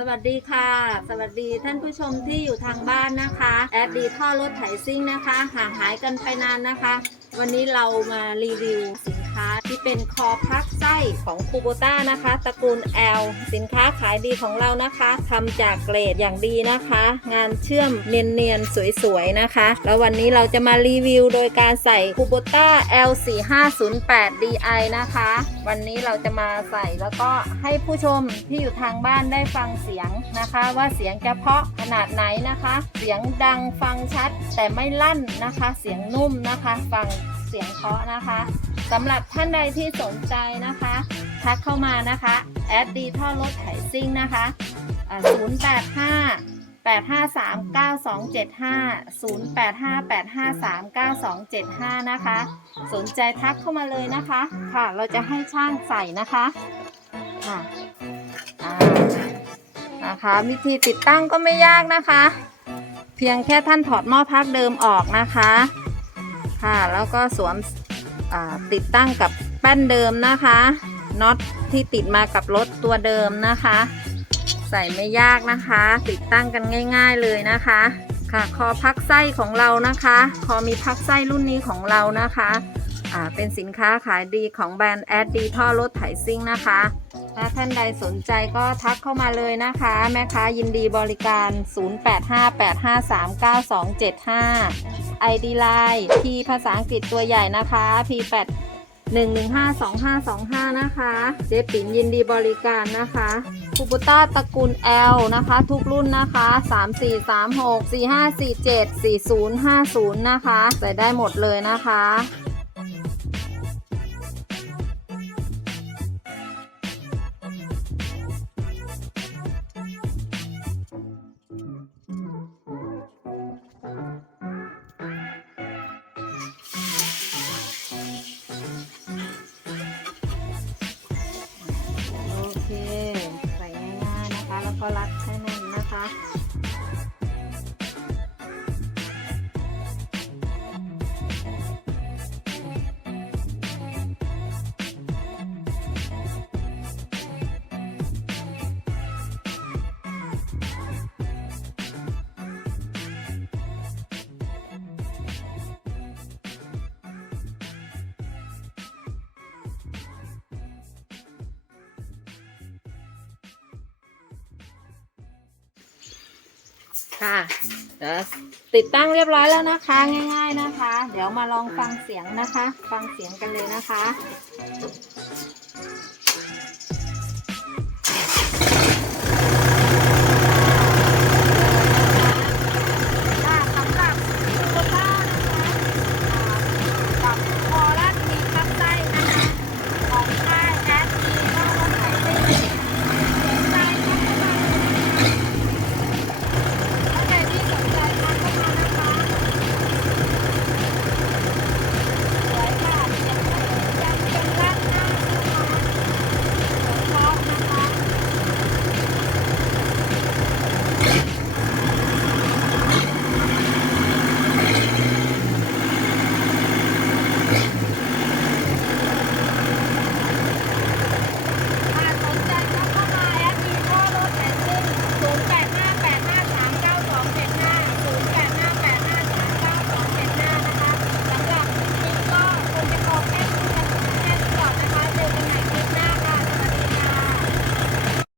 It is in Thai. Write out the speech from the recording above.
สวัสดีค่ะ สวัสดีท่านผู้ชมที่อยู่ทางบ้านนะคะแอดดีท่อรถไถซิ่งนะคะห่างหายกันไปนานนะคะ วันนี้เรามารีวิวสิน ที่เป็นคอพักไส้ของคูโบต้านะคะตระกูล L สินค้าขายดีของเรานะคะทำจากเกรดอย่างดีนะคะ งานเชื่อมเนียนๆสวยๆนะคะ แล้ววันนี้เราจะมารีวิวโดยการใส่คูโบต้า L4508 DI นะคะ วันนี้เราจะมาใส่แล้วก็ให้ผู้ชมที่อยู่ทางบ้านได้ฟังเสียงนะคะ ว่าเสียงจะเพราะขนาดไหนนะคะ เสียงดังฟังชัดแต่ไม่ลั่นนะคะ เสียงนุ่มนะคะ ฟัง เสียงเพราะนะคะสำหรับท่านใดที่สนใจนะคะ ทักเข้ามานะคะแอดดีท่อรถไถซิ่งนะคะ085 853 9275 085 853 9275 นะคะ สนใจทักเข้ามาเลยนะคะ ค่ะ เราจะให้ช่างใส่นะคะ ค่ะนะคะวิธีติดตั้งก็ไม่ยากนะคะ เพียงแค่ท่านถอดหม้อพักเดิมออกนะคะ ค่ะแล้วก็สวมติดตั้งกับแป้นเดิมนะคะน็อตที่ติดมากับรถตัวเดิมนะคะ ใส่ไม่ยากนะคะ ติดตั้งกันง่าย ๆเลยนะคะค่ะคอพักไส้ของเรานะคะ คอมีพักไส้รุ่นนี้ของเรานะคะ อ่าเป็นสินค้าขายดีของแบรนด์แอดดีท่อรถไถซิ่งนะคะ ถ้าท่านใดสนใจก็ทักเข้ามาเลยนะคะ แม่ค้ายินดีบริการ 0858539275 ID Line P ภาษาอังกฤษตัวใหญ่นะคะ P8 1152525 นะคะ เจ๊ปิ่นยินดีบริการนะคะคูบูต้าตระกูล L นะคะ ทุกรุ่นนะคะ 3436 4547 4050 นะคะ ใส่ได้หมดเลยนะคะ ก็รัดให้แน่นนะคะ ค่ะเดี๋ยวติดตั้งเรียบร้อยแล้วนะคะ ง่าย ๆนะคะ เดี๋ยวมาลองฟังเสียงนะคะ ฟังเสียงกันเลยนะคะ